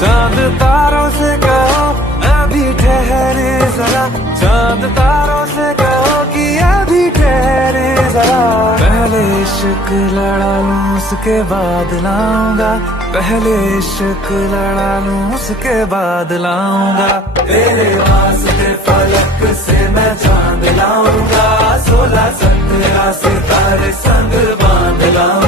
चांद तारों से कहो अभी ठहरे जरा, चांद तारों से कहो कि अभी ठहरे जरा। पहले इश्क लड़ा लूं उसके बाद लाऊंगा, पहले इश्क लड़ा लूं उसके बाद लाऊंगा। तेरे वास्ते फलक से मैं चांद लाऊंगा, 16 17 सितारे संग बांध लाऊंगा।